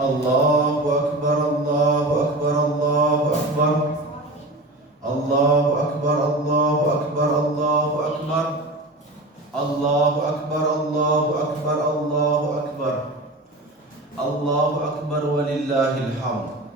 Allahu Akbar, Allahu Akbar, Allahu Akbar. Allahu Akbar, Allahu Akbar, Allahu Akbar. Allahu Akbar, Allahu Akbar, Allahu Akbar. Allahu Akbar walillahil hamd.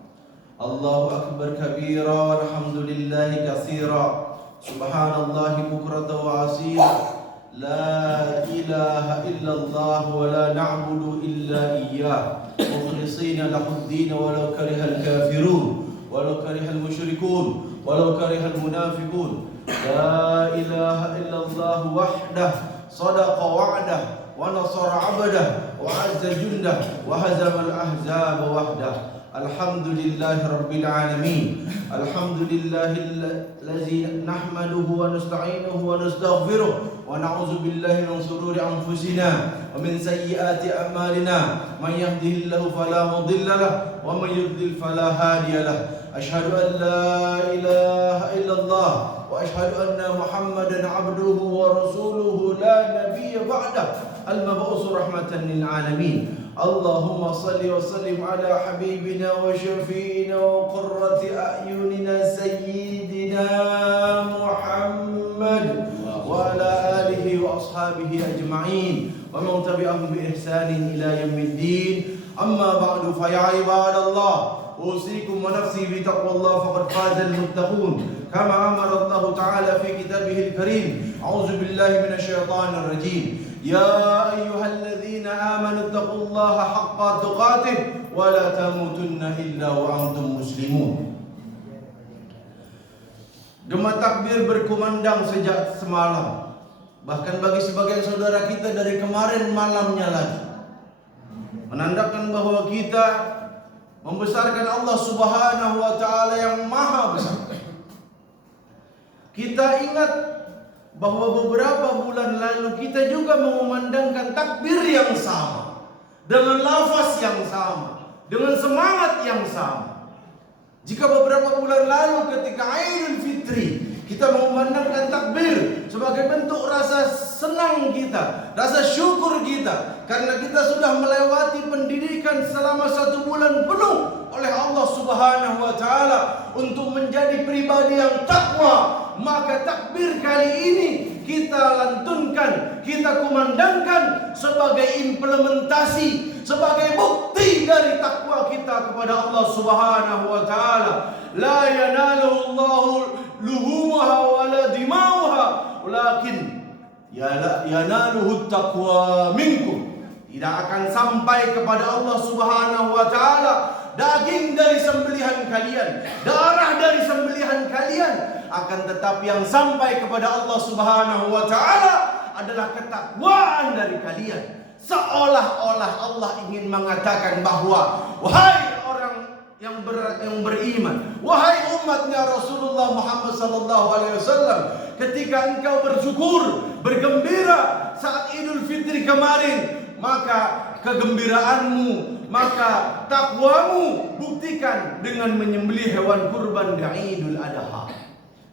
Allahu Akbar kabira walhamdulillahi katsira. Subhanallahi bukratan wa asila. La ilaha illallah wa la na'budu illa iyyah. Mukhlisina lahud-din walau karihal kafirun, walau karihal musyrikun, walau karihal munafiqun. La ilaha illallah wahdah, sadaqa wa'dah, wa nasara 'abdah, wa 'azza jundah, wa hazama al-ahzab wahdah. Alhamdulillahi rabbil alamin. Alhamdulillahillazi nahmaduhu wa nasta'inuhu wa nastaghfiruh wa na'udzu billahi min shururi anfusina wa min sayyiati a'malina. Man yahdihillahu fala mudilla lahu wa man yudlil fala hadiya lahu. Asyhadu an la ilaha illallah wa asyhadu anna Muhammadan 'abduhu wa rasuluhu la nabiyya ba'dah. Al-mab'us rahmatan lil alamin. Allahumma salli wa sallim ala habibina wa syafi'ina wa qurrati a'yunina sayyidina Muhammad wa ala alihi wa ashabihi ajma'in wa man tabi'ahum bi ihsanin ila yaumiddin. Amma ba'du, fa ya ibadallah, أوصيكم ونفسي بتقوى الله فقد فاز المتقون كما أمر الله تعالى في كتابه الكريم. أعوذ بالله من الشيطان الرجيم. يا أيها الذين آمنوا اتقوا الله حق تقاته ولا تموتن إلا وأنتم مسلمون. Gema takbir berkumandang sejak semalam. Bahkan bagi sebagian saudara kita dari kemarin malamnya lagi. Menandakan bahwa kita membesarkan Allah Subhanahu wa taala yang maha besar. Kita ingat bahwa beberapa bulan lalu kita juga mengumandangkan takbir yang sama, dengan lafaz yang sama, dengan semangat yang sama. Jika beberapa bulan lalu ketika Idul Fitri kita mengumandangkan takbir sebagai bentuk rasa senang kita, rasa syukur kita, karena kita sudah melewati pendidikan selama 1 bulan penuh oleh Allah Subhanahu wa taala untuk menjadi pribadi yang takwa, maka takbir kali ini kita lantunkan, kita kumandangkan sebagai implementasi, sebagai bukti dari takwa kita kepada Allah Subhanahu wa taala. La yanalu Allahu luhumuha wala dimauha walakin yanaluhu taqwa minkum. Tidak akan sampai kepada Allah Subhanahu wa taala daging dari sembelihan kalian, darah dari sembelihan kalian, akan tetapi yang sampai kepada Allah Subhanahu wa taala adalah ketakwaan dari kalian. Seolah-olah Allah ingin mengatakan bahwa wahai orang yang beriman, wahai umatnya Rasulullah Muhammad sallallahu alaihi wasallam, ketika engkau bersyukur, bergembira saat Idul Fitri kemarin, maka kegembiraanmu, maka takwamu buktikan dengan menyembelih hewan kurban di Idul Adha.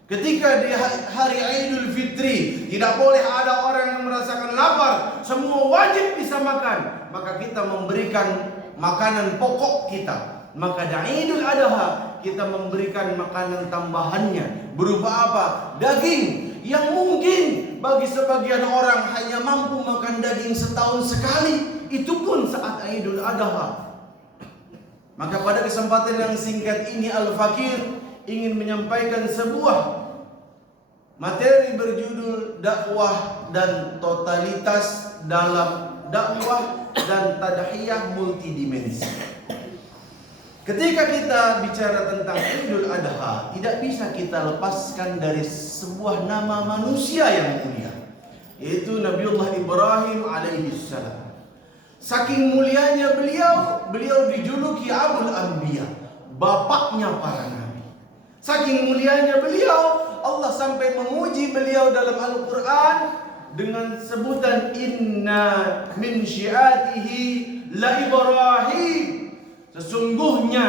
Ketika di hari Idul Fitri tidak boleh ada orang yang merasakan lapar, semua wajib bisa makan, maka kita memberikan makanan pokok kita. Maka di Idul Adha kita memberikan makanan tambahannya berupa apa? Daging yang mungkin bagi sebagian orang hanya mampu makan daging setahun sekali, itu pun saat Idul Adha. Maka pada kesempatan yang singkat ini Al-Fakir ingin menyampaikan sebuah materi berjudul dakwah dan totalitas dalam dakwah dan tadhiyah multidimensi. Ketika kita bicara tentang Idul Adha, tidak bisa kita lepaskan dari sebuah nama manusia yang mulia, yaitu Nabiullah Ibrahim alaihi salam. Saking mulianya beliau dijuluki Abul Anbiya, bapaknya para nabi. Saking mulianya beliau, Allah sampai memuji beliau dalam Al-Quran dengan sebutan inna min syiatihi la Ibrahim. Sesungguhnya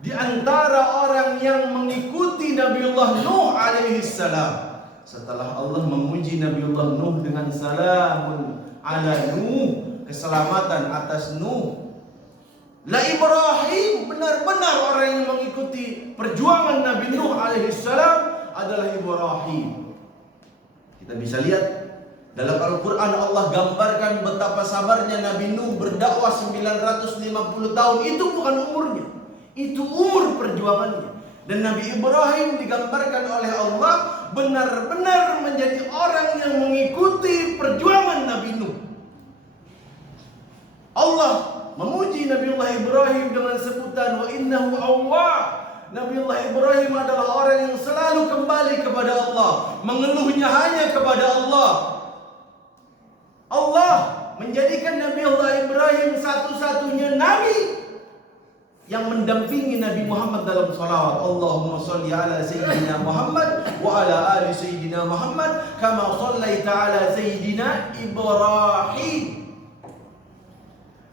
di antara orang yang mengikuti Nabiullah Nuh alaihi salam, setelah Allah memuji Nabiullah Nuh dengan salamun ala Nuh, keselamatan atas Nuh, la Ibrahim, benar-benar orang yang mengikuti perjuangan Nabi Nuh alaihi salam adalah Ibrahim. Kita bisa lihat dalam Al-Quran Allah gambarkan betapa sabarnya Nabi Nuh berdakwah 950 tahun. Itu bukan umurnya, itu umur perjuangannya. Dan Nabi Ibrahim digambarkan oleh Allah benar-benar menjadi orang yang mengikuti perjuangan Nabi Nuh. Allah memuji Nabiullah Ibrahim dengan sebutan wa innahu awwab. Nabiullah Ibrahim adalah orang yang selalu kembali kepada Allah, mengeluhnya hanya kepada Allah. Allah menjadikan Nabiullah Ibrahim satu-satunya nabi yang mendampingi Nabi Muhammad dalam salawat. Allahumma salli ala Sayyidina Muhammad wa ala ali Sayyidina Muhammad kama sallaita ala Sayyidina Ibrahim.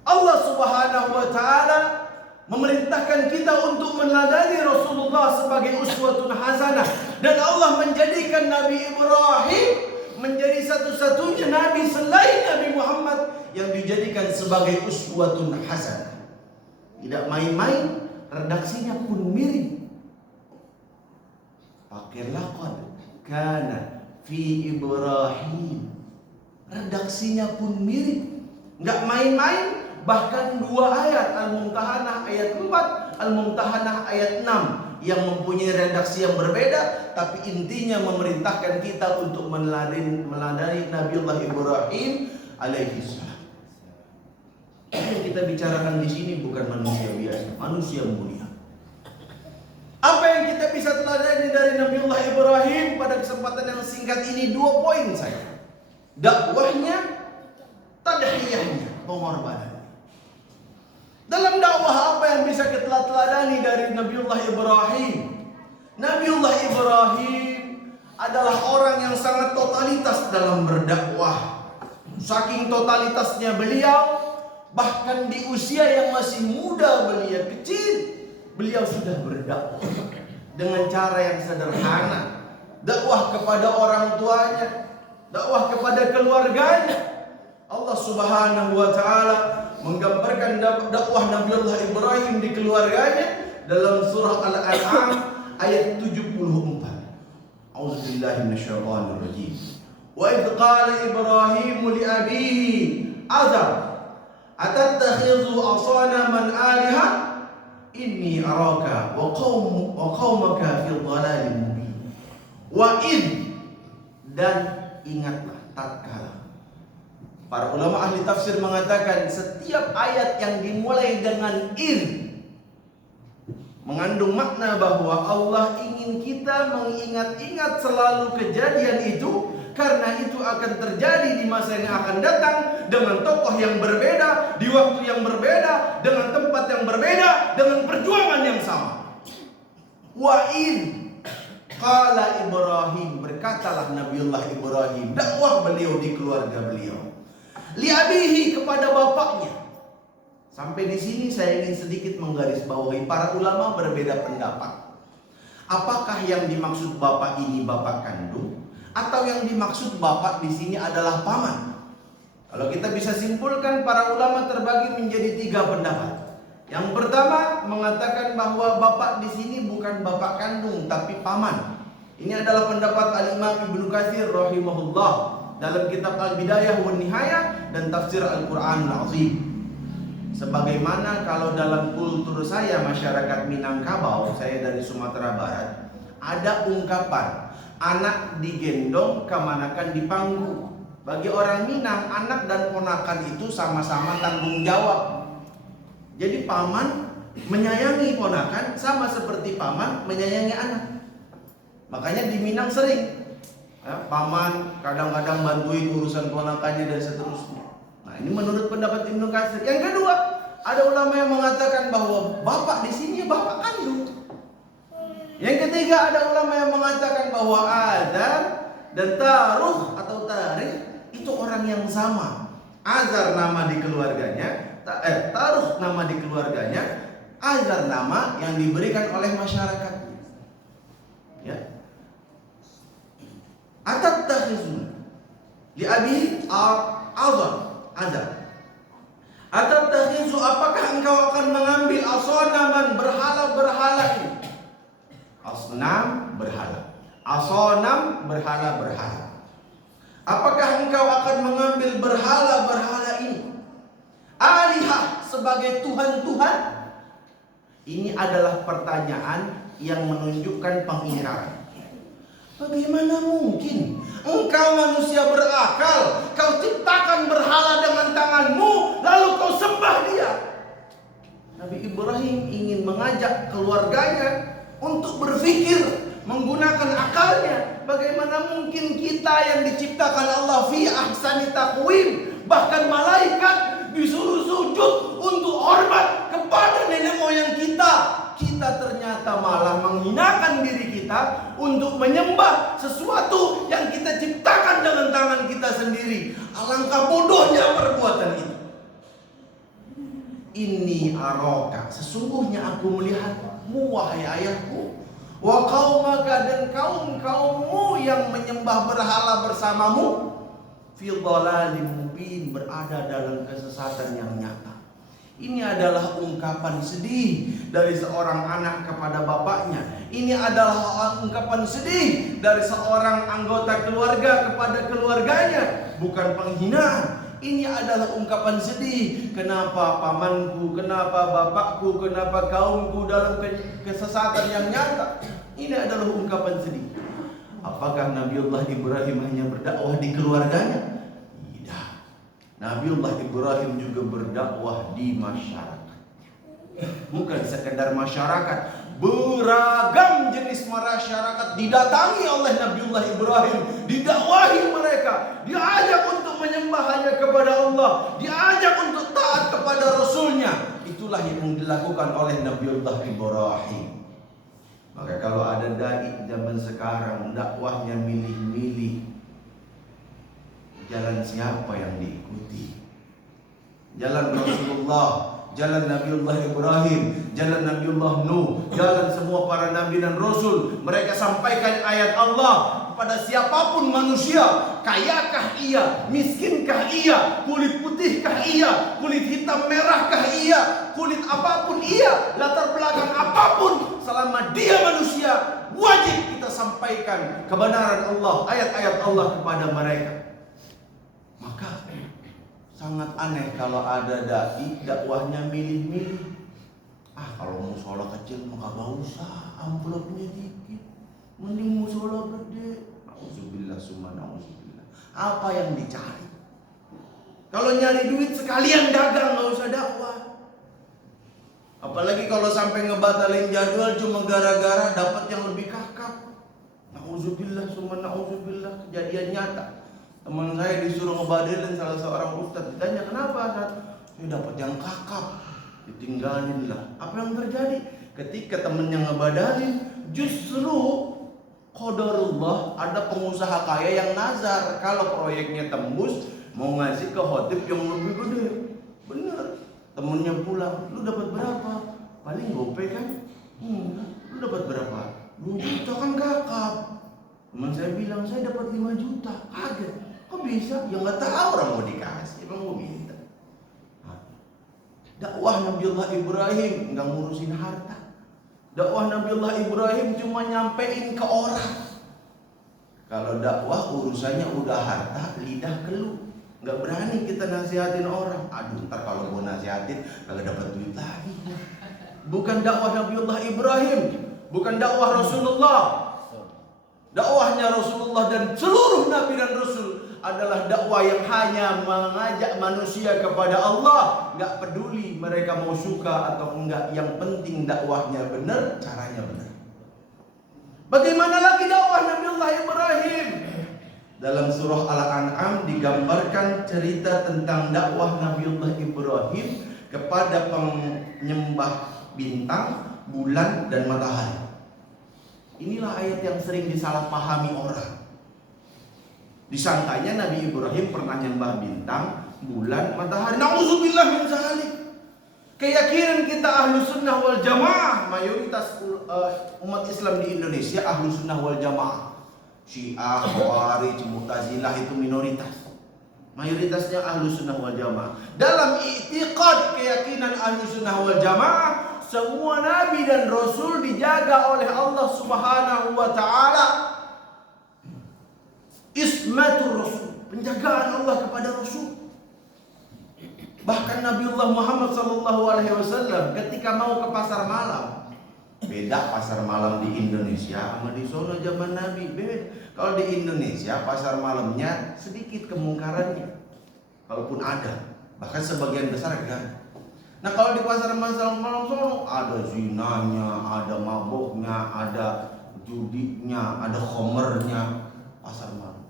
Allah Subhanahu wa ta'ala memerintahkan kita untuk meneladani Rasulullah sebagai uswatun hasanah. Dan Allah menjadikan Nabi Ibrahim menjadi satu-satunya nabi selain Nabi Muhammad yang dijadikan sebagai uswatun hasanah. Tidak main-main, redaksinya pun mirip. Pakai laqad kana fi Ibrahim. Redaksinya pun mirip. Enggak main-main. Bahkan dua ayat, Al-Mumtahanah ayat 4, Al-Mumtahanah ayat 6 yang mempunyai redaksi yang berbeda, tapi intinya memerintahkan kita untuk meneladani Nabiullah Ibrahim alaihi salam. Yang kita bicarakan di sini bukan manusia biasa, manusia mulia. Apa yang kita bisa teladani dari Nabiullah Ibrahim pada kesempatan yang singkat ini? 2 poin saja. Dakwahnya, tadhiyahnya, pengorbanan. Dalam dakwah apa yang bisa kita teladani dari Nabiullah Ibrahim? Nabiullah Ibrahim adalah orang yang sangat totalitas dalam berdakwah. Saking totalitasnya beliau, bahkan di usia yang masih muda, beliau kecil, beliau sudah berdakwah dengan cara yang sederhana. Dakwah kepada orang tuanya, dakwah kepada keluarganya. Allah Subhanahu wa ta'ala menggambarkan dakwah Nabiullah Ibrahim di keluarganya dalam surah Al-An'am ayat 74. A'udzubillahi minasyaitonir rajim. Wa idh qala Ibrahim li abihi azar atattakhidhu asanaman aliha inni araka wa qaumaka fi dhalalin mubin. Wa idh, dan ingatlah tatkala. Para ulama ahli tafsir mengatakan setiap ayat yang dimulai dengan "id" mengandung makna bahwa Allah ingin kita mengingat-ingat selalu kejadian itu, karena itu akan terjadi di masa yang akan datang dengan tokoh yang berbeda, di waktu yang berbeda, dengan tempat yang berbeda, dengan perjuangan yang sama. Wa id qala Ibrahim, berkatalah Nabiullah Ibrahim, dakwah beliau di keluarga beliau. Liabihi, kepada bapaknya. Sampai di sini saya ingin sedikit menggarisbawahi, para ulama berbeda pendapat. Apakah yang dimaksud bapak ini bapak kandung, atau yang dimaksud bapak di sini adalah paman? Kalau kita bisa simpulkan, para ulama terbagi menjadi 3 pendapat. Yang pertama mengatakan bahwa bapak di sini bukan bapak kandung tapi paman. Ini adalah pendapat Al-Imam Ibnu Katsir rahimahullah dalam kitab Al-Bidayah wan Nihayah dan tafsir Al-Qur'anul Azim. Sebagaimana kalau dalam kultur saya, masyarakat Minangkabau, saya dari Sumatera Barat, ada ungkapan anak digendong, kemanakan dipangku. Bagi orang Minang, anak dan ponakan itu sama-sama tanggung jawab. Jadi paman menyayangi ponakan sama seperti paman menyayangi anak. Makanya di Minang sering paman kadang-kadang bantuin urusan ponakannya dan seterusnya. Nah, ini menurut pendapat Ibnu Katsir. Yang kedua, ada ulama yang mengatakan bahwa bapak di sini bapak kandung. Yang ketiga, ada ulama yang mengatakan bahwa azan dan taruh atau tarikh itu orang yang sama. Azar nama di keluarganya, taruh nama di keluarganya, azar nama yang diberikan oleh masyarakat. Ya. Atattakhizun li abi azar. Atattakhidhu, apakah engkau akan mengambil asnaman berhala-berhala ini? Asnam berhala. Asnam berhala-berhala. Apakah engkau akan mengambil berhala-berhala ini? Alihah, sebagai Tuhan-Tuhan? Ini adalah pertanyaan yang menunjukkan pengingkaran. Bagaimana mungkin engkau manusia berakal, kau ciptakan berhala dengan tanganmu, lalu kau sembah dia? Nabi Ibrahim ingin mengajak keluarganya untuk berpikir menggunakan akalnya. Bagaimana mungkin kita yang diciptakan Allah fi ahsani taqwim, bahkan malaikat disuruh sujud untuk hormat kepada nenek moyang kita, kita ternyata malah menghinakan diri kita untuk menyembah sesuatu yang kita ciptakan dengan tangan kita sendiri. Alangkah bodohnya perbuatan itu. Inni araka, sesungguhnya aku melihatmu wahai ayahku, wa qaumaka, dan kaum-kaummu yang menyembah berhala bersamamu, fi dhalalim mubin, berada dalam kesesatan yang nyata. Ini adalah ungkapan sedih dari seorang anak kepada bapaknya. Ini adalah ungkapan sedih dari seorang anggota keluarga kepada keluarganya, bukan penghinaan. Ini adalah ungkapan sedih. Kenapa pamanku, kenapa bapakku, kenapa kaumku dalam kesesatan yang nyata. Ini adalah ungkapan sedih. Apakah Nabiullah Ibrahim hanya berdakwah di keluarganya? Nabiullah Ibrahim juga berdakwah di masyarakat. Bukan sekedar masyarakat, beragam jenis masyarakat didatangi oleh Nabiullah Ibrahim, didakwahi mereka, diajak untuk menyembah hanya kepada Allah, diajak untuk taat kepada Rasulnya. Itulah yang dilakukan oleh Nabiullah Ibrahim. Maka kalau ada dai zaman sekarang dakwahnya milih-milih, jalan siapa yang diikuti? Jalan Rasulullah, jalan Nabiullah Ibrahim, jalan Nabiullah Nuh, jalan semua para nabi dan rasul. Mereka sampaikan ayat Allah kepada siapapun manusia. Kayakah ia, miskinkah ia, kulit putihkah ia, kulit hitam merahkah ia, kulit apapun ia, latar belakang apapun, selama dia manusia, wajib kita sampaikan kebenaran Allah, ayat-ayat Allah kepada mereka. Maka sangat aneh kalau ada dai dakwahnya milih-milih. Kalau musola kecil maka gak usah, amplopnya dikit, mending musola gede. Nauzubillah summa nauzubillah. Apa yang dicari? Kalau nyari duit sekalian dagang, gak usah dakwah. Apalagi kalau sampai ngebatalin jadwal cuma gara-gara dapat yang lebih kakap. Nauzubillah summa nauzubillah. Kejadian nyata. Teman saya disuruh ngebadalin salah seorang ustadz. Ditanya, kenapa Ustaz? Saya dapat yang kakap. Ditinggalin lah. Apa yang terjadi? Ketika temennya ngebadalin, justru qadarullah, ada pengusaha kaya yang nazar kalau proyeknya tembus mau ngasih ke khotib yang lebih gede. Bener. Temennya pulang, lu dapat berapa? Paling gope kan? Lu dapat berapa? 2 juta kan kakap. Teman saya bilang, saya dapat 5 juta. Kaget. Kok bisa? Ya nggak tahu, orang mau dikasih, emang mau minta. Dakwah Nabiullah Ibrahim nggak ngurusin harta. Dakwah Nabiullah Ibrahim cuma nyampein ke orang. Kalau dakwah urusannya udah harta, lidah keluh. Nggak berani kita nasihatin orang. Aduh, ntar kalau mau nasihatin kagak dapat duit lagi. Bukan dakwah Nabiullah Ibrahim, bukan dakwah Rasulullah. Dakwahnya Rasulullah dan seluruh nabi dan rasul adalah dakwah yang hanya mengajak manusia kepada Allah. Nggak peduli mereka mau suka atau enggak, yang penting dakwahnya benar, caranya benar. Bagaimana lagi dakwah Nabiullah Ibrahim? Dalam surah Al-An'am digambarkan cerita tentang dakwah Nabiullah Ibrahim kepada penyembah bintang, bulan, dan matahari. Inilah ayat yang sering disalahpahami orang. Disangkanya Nabi Ibrahim pernah nyembah bintang, bulan, matahari. Nauzubillah min zalik. Keyakinan kita ahlu sunnah wal jamaah, mayoritas umat Islam di Indonesia ahlu sunnah wal jamaah. Syiah, Khawarij, Mu'tazilah itu minoritas. Mayoritasnya ahlu sunnah wal jamaah. Dalam i'tiqad keyakinan ahlu sunnah wal jamaah, semua nabi dan rasul dijaga oleh Allah Subhanahu wa taala. Ismatur rasul, penjagaan Allah kepada rasul. Bahkan Nabiullah Muhammad SAW ketika mau ke pasar malam, beda pasar malam di Indonesia sama di sono zaman Nabi, beda. Kalau di Indonesia pasar malamnya sedikit kemungkarannya, kalaupun ada, bahkan sebagian besar kan. Nah kalau di pasar malam sono ada zinanya, ada maboknya, ada judinya, ada khomernya, pasar malam.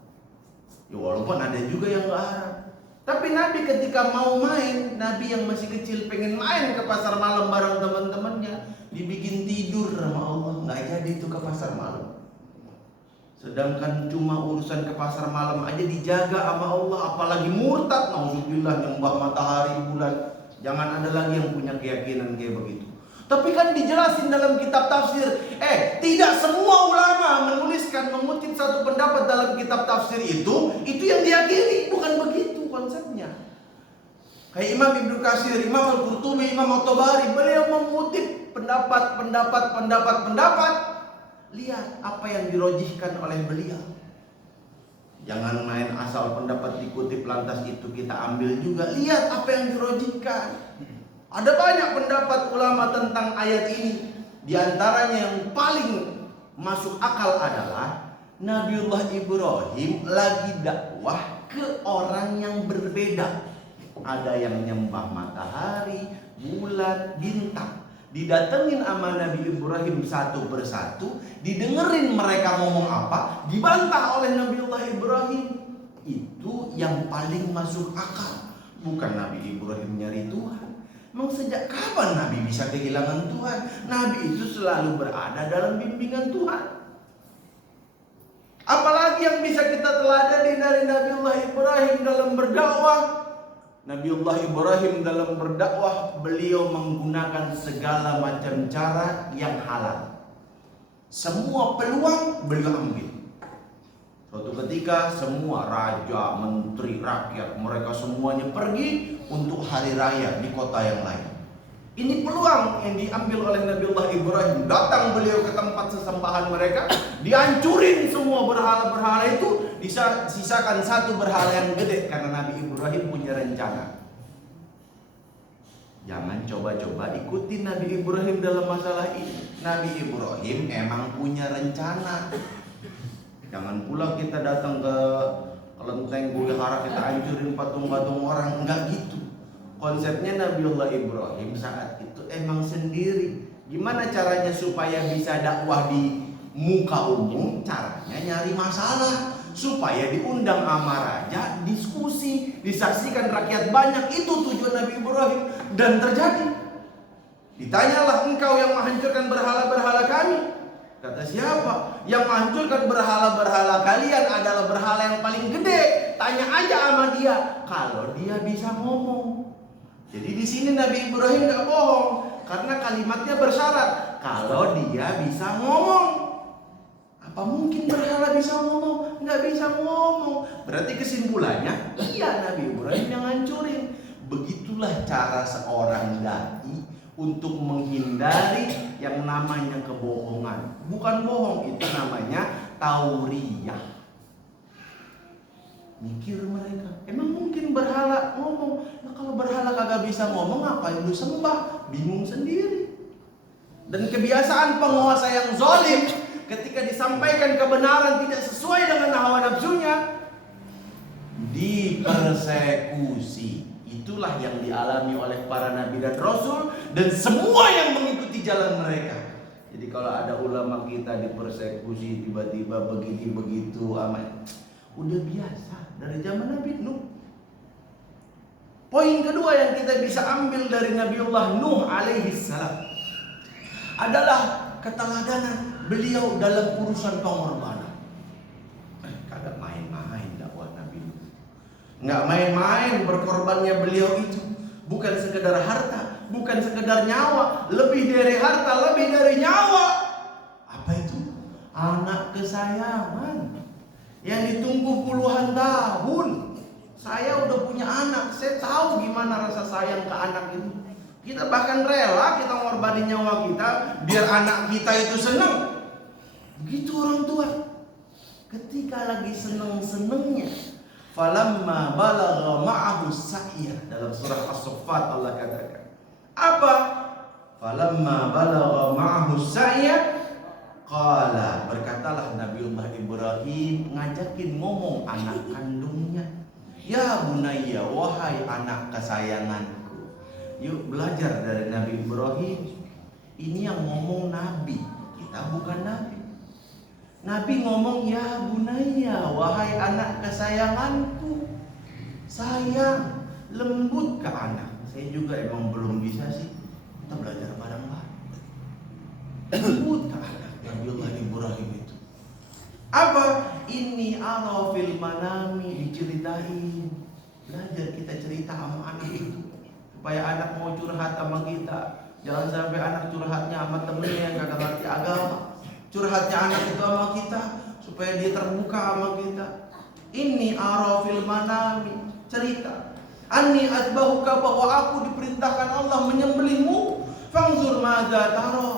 Ya walaupun ada juga yang nggak haram. Tapi Nabi ketika mau main, Nabi yang masih kecil pengen main ke pasar malam bareng teman-temannya, dibikin tidur sama Allah, nggak jadi itu ke pasar malam. Sedangkan cuma urusan ke pasar malam aja dijaga sama Allah, apalagi murtad, nauzubillah, nyembah matahari, bulan. Jangan ada lagi yang punya keyakinan kayak begitu. Tapi kan dijelasin dalam kitab tafsir, tidak semua ulama mengutip satu pendapat dalam kitab tafsir itu yang diyakini, bukan begitu konsepnya. Kayak Imam Ibnu Katsir, Imam Al-Qurtubi, Imam At-Tabari, beliau mengutip pendapat. Lihat apa yang dirojihkan oleh beliau. Jangan main asal pendapat dikutip lantas itu kita ambil juga. Lihat apa yang dirojihkan. Ada banyak pendapat ulama tentang ayat ini. Di antaranya yang paling masuk akal adalah Nabiullah Ibrahim lagi dakwah ke orang yang berbeda. Ada yang nyembah matahari, bulan, bintang. Didatengin sama Nabi Ibrahim satu persatu, didengerin mereka ngomong apa, dibantah oleh Nabiullah Ibrahim. Itu yang paling masuk akal. Bukan Nabi Ibrahim nyari Tuhan. Memang sejak kapan Nabi bisa kehilangan Tuhan? Nabi itu selalu berada dalam bimbingan Tuhan. Apalagi yang bisa kita teladani dari Nabiullah Ibrahim dalam berdakwah. Nabiullah Ibrahim dalam berdakwah, beliau menggunakan segala macam cara yang halal. Semua peluang beliau ambil. Suatu ketika semua raja, menteri, rakyat, mereka semuanya pergi untuk hari raya di kota yang lain. Ini peluang yang diambil oleh Nabiullah Ibrahim. Datang beliau ke tempat sesembahan mereka, dihancurin semua berhala-berhala itu, disisakan satu berhala yang gede karena Nabi Ibrahim punya rencana. Jangan coba-coba ikutin Nabi Ibrahim dalam masalah ini. Nabi Ibrahim emang punya rencana. Jangan pula kita datang ke kelenteng Bulihara, kita hancurin patung-patung orang, enggak gitu. Konsepnya Nabiullah Ibrahim saat itu emang sendiri. Gimana caranya supaya bisa dakwah di muka umum? Caranya nyari masalah supaya diundang sama raja, diskusi, disaksikan rakyat banyak. Itu tujuan Nabi Ibrahim dan terjadi. Ditanyalah, engkau yang menghancurkan berhala-berhala kami? Kata siapa? Yang menghancurkan berhala-berhala kalian adalah berhala yang paling gede. Tanya aja sama dia, kalau dia bisa ngomong. Jadi di sini Nabi Ibrahim nggak bohong, karena kalimatnya bersyarat kalau dia bisa ngomong. Apa mungkin berhala bisa ngomong? Nggak bisa ngomong. Berarti kesimpulannya, iya Nabi Ibrahim yang hancurin. Begitulah cara seorang dai untuk menghindari yang namanya kebohongan. Bukan bohong, itu namanya tauriyah. Mikir mereka, emang mungkin berhala ngomong? Nah, kalau berhala kagak bisa ngomong, ngapain lu sembah? Bingung sendiri. Dan kebiasaan penguasa yang zalim, ketika disampaikan kebenaran tidak sesuai dengan hawa nafsunya, dipersekusi. Itulah yang dialami oleh para nabi dan rasul dan semua yang mengikuti jalan mereka. Jadi kalau ada ulama kita dipersekusi tiba-tiba begini begitu, udah biasa dari zaman Nabi Nuh. Poin kedua yang kita bisa ambil dari Nabiullah Nuh alaihi salam adalah keteladanan beliau dalam urusan pengorbanan. Kagak main-main dakwah Nabi Nuh. Nggak main-main berkorbannya beliau itu. Bukan sekedar harta, bukan sekedar nyawa, lebih dari harta, lebih dari nyawa. Apa itu? Anak kesayangan yang ditunggu puluhan tahun. Saya udah punya anak, saya tahu gimana rasa sayang ke anak itu. Kita bahkan rela kita ngorbanin nyawa kita biar anak kita itu senang. Begitu orang tua. Ketika lagi seneng-senengnya, falamma balagha ma'ahu sa'ya, dalam surah As-Saffat Allah katakan apa? Falamma balagha ma'ahu sa'ya qala, berkatalah Nabiullah Ibrahim ngajakin ngomong anak kandungnya, ya bunayya, wahai anak kesayanganku. Yuk belajar dari Nabi Ibrahim. Ini yang ngomong Nabi, kita bukan Nabi. Nabi ngomong ya bunayya, wahai anak kesayanganku. Sayang, lembut ke anak. Saya juga emang belum bisa sih. Kita belajar bareng-bareng. Lembut ke anak Nabiullah Ibrahim itu. Apa? Ini ara fil manami, diceritain. Belajar kita cerita sama anak itu supaya anak mau curhat sama kita. Jangan sampai anak curhatnya sama temennya yang kagak ngerti agama. Curhatnya anak itu sama kita supaya dia terbuka sama kita. Ini ara fil manami, cerita. Anni atbahuka, bahwa aku diperintahkan Allah menyembelihmu. Fangzur madza tara.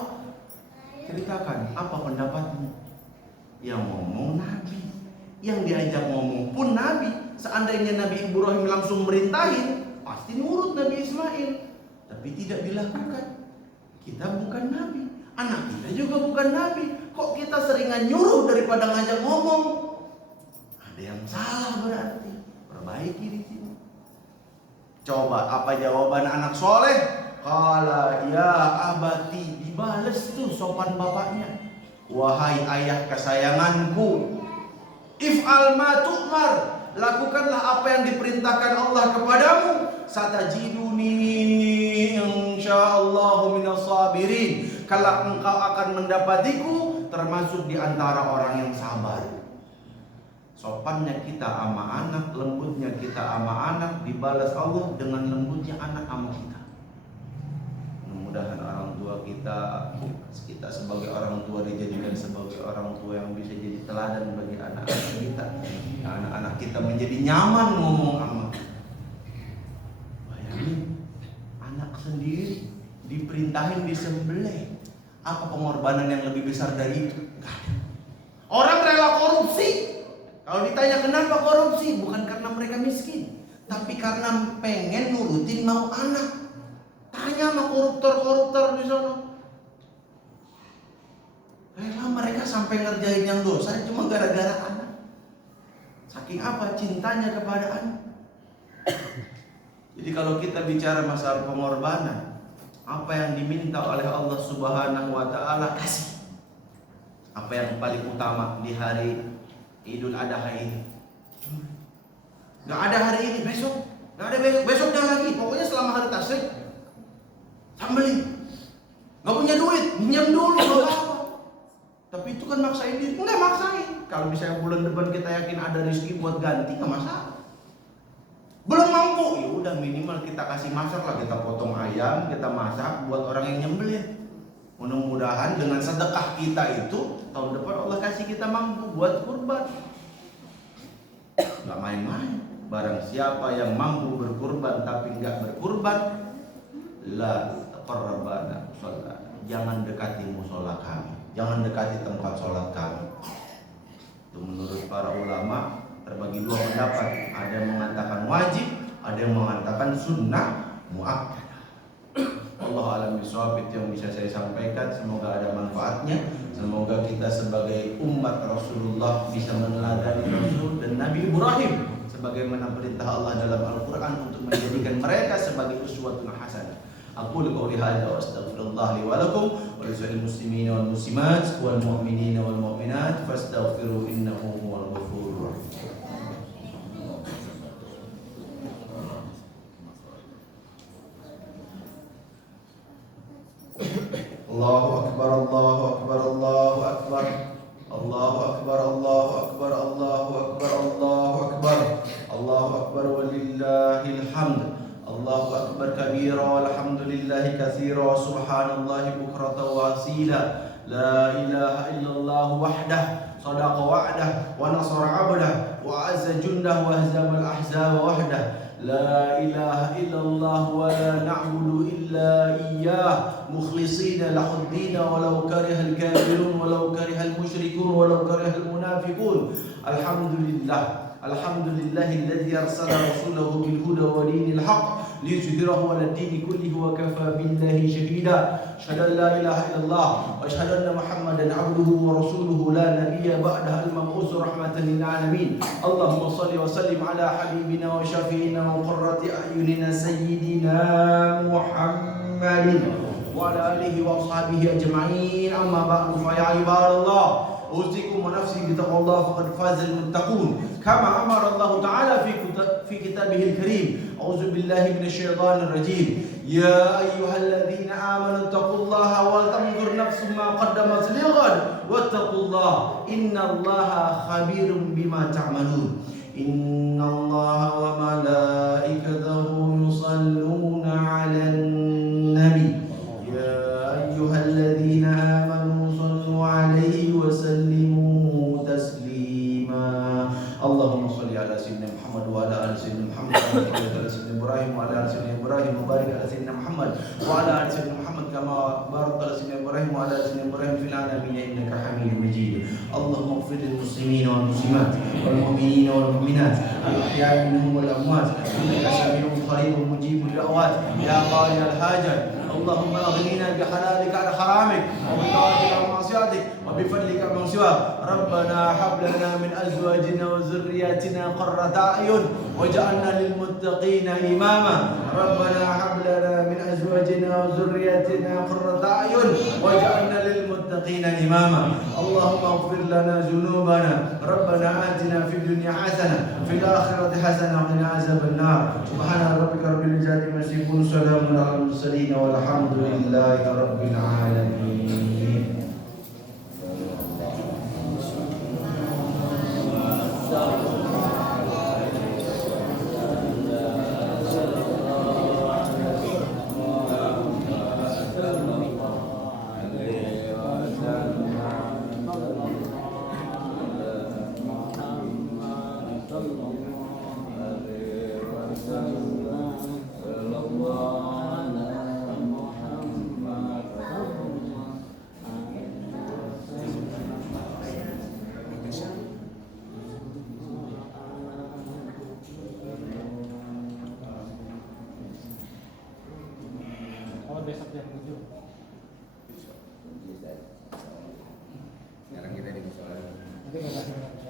Ceritakan apa pendapatmu. Yang ngomong Nabi, yang diajak ngomong pun Nabi. Seandainya Nabi Ibrahim langsung merintahin, pasti nurut Nabi Ismail. Tapi tidak dilakukan. Kita bukan Nabi, anak kita juga bukan Nabi. Kok kita seringan nyuruh daripada ngajak ngomong? Ada yang salah berarti. Perbaiki di sini. Coba apa jawaban anak soleh? Qala ya abati, dibales tuh sopan bapaknya. Wahai ayah kesayanganku, if'al ma tu'mar, lakukanlah apa yang diperintahkan Allah kepadamu. Satajiduni insyaallah minas sabirin, kalau engkau akan mendapatiku termasuk di antara orang yang sabar. Sopannya kita sama anak, lembutnya kita sama anak, dibalas Allah dengan lembutnya anak sama kita. Mudah-mudahan orang tua kita sebagai orang tua dijadikan sebagai orang tua yang bisa jadi teladan bagi anak-anak kita. Anak-anak kita menjadi nyaman ngomong sama. Bayangin, anak sendiri diperintahin disembelih. Apa pengorbanan yang lebih besar dari itu? Gak ada. Orang rela korupsi. Kalau ditanya kenapa korupsi, bukan karena mereka miskin, tapi karena pengen nurutin mau anak. Tanya sama koruptor-koruptor di sana. Rela mereka sampai ngerjain yang dosa cuma gara-gara anak. Saking apa cintanya kepada anak. Jadi kalau kita bicara masalah pengorbanan, apa yang diminta oleh Allah Subhanahu wa taala kasih. Apa yang paling utama di hari Idul Adha ini? Gak ada hari ini, besok. Gak ada besoknya lagi. Pokoknya selama hari tasyrik sambelin. Gak punya duit, minjam dulu, gak apa-apa. Tapi itu kan maksain diri. Enggak maksain. Kalau misalnya bulan depan kita yakin ada rezeki buat ganti, gak masalah. Belum mampu, ya udah minimal kita kasih masak lah, kita potong ayam, kita masak buat orang yang nyembelih. Mudah-mudahan dengan sedekah kita itu tahun depan Allah kasih kita mampu buat kurban. Gak main-main. Barang siapa yang mampu berkurban tapi gak berkurban, la taqarrabana sholat, jangan dekati musola kami, jangan dekati tempat sholat kami. Itu menurut para ulama terbagi dua pendapat. Ada yang mengatakan wajib, ada yang mengatakan sunnah muakkadah. Allah alam bisawab, itu yang bisa saya sampaikan. Semoga ada manfaatnya. Semoga kita sebagai umat Rasulullah bisa meneladani Rasul dan Nabi Ibrahim sebagaimana perintah Allah dalam Al-Quran untuk menjadikan mereka sebagai uswatun hasanah. Aku qouli hadza wa astaghfirullah li wa lakum wa lisa'il muslimin wal muslimat wal mu'minin wal mu'minat fastaghfiru innahu huwal ghafurur rahim. Allahu akbar. akbar, Allahu akbar, Allahu akbar. Allahu akbar, Allahu akbar, Allahu akbar, Allahu akbar. Allahu akbar walillahil hamd. Allahu akbar kabira walhamdulillahi katsira subhanallahi bukratan wa asila. La ilaha illallah wahdah sadaqa wa'dah wa nasara 'abdah wa 'azza jundah wa hazamal ahzaba wahdah. La ilaha illallah wa la na'budu illa iyyah mukhlishina lahud-din walau karihal kafirun walau karihal musyrikun walau karihal munafiqun. Alhamdulillah, alhamdulillahilladzi arsala rasulahu bil huda wa dinil haqq liyudhhirahu 'ala ad-din kullihi wa kafa billahi shahida. Asyhadu an la ilaha illallah wa asyhadu anna Muhammadan 'abduhu wa rasuluhu la nabiyya ba'dahu al-mab'uts rahmatan lil alamin. Allahumma shalli wa sallim ala habibina wa syafi'ina wa qurrati a'yunina sayyidina Muhammadin wa ala alihi wa ashabihi ajma'in. Amma ba'du fa ya ibadallah, أوصيكم ونفسي بتقوى الله فقد فاز المتقون كما أمر الله تعالى في كتابه الكريم. أعوذ بالله من الشيطان الرجيم. يا أيها الذين آمنوا اتقوا الله ولتنظر نفس ما قدمت لغد واتقوا الله إن الله خبير بما تعملون. إن الله وملائكته يصلون على النبي يا أيها الذين آمنوا صلوا عليه وسلموا تسليما. اللهم صل على سيدنا محمد وعلى آل سيدنا محمد كما صليت على سيدنا إبراهيم وعلى آل سيدنا إبراهيم وبارك على سيدنا محمد وعلى آل سيدنا محمد كما باركت على سيدنا إبراهيم وعلى آل سيدنا إبراهيم في العالمين إنك حميد مجيد. اللهم اغفر للمسلمين والمسلمات والمؤمنين والمؤمنات الأحياء منهم والأموات إنك سميع قريب مجيب الدعوات يا قاضي الحاجات. اللهم اغننا بحلالك عن حرامك وبطاعتك عن معصيتك وبفضلك عن سواك. ربنا هب لنا من ازواجنا وذرياتنا قرة اعين واجعلنا للمتقين اماما. ربنا هب لنا من ازواجنا وذرياتنا قرة اعين واجعلنا للمتقين اماما. اللهم اغفر لنا ذنوبنا. ربنا آتنا في الدنيا حسنة في الآخرة حسنة وقنا عذاب النار. سبحان ربك رب العزة عما يصفون سلام على المرسلين والحمد لله رب العالمين. Besok jam 7. Sekarang kita di musola. Nanti nggak kasih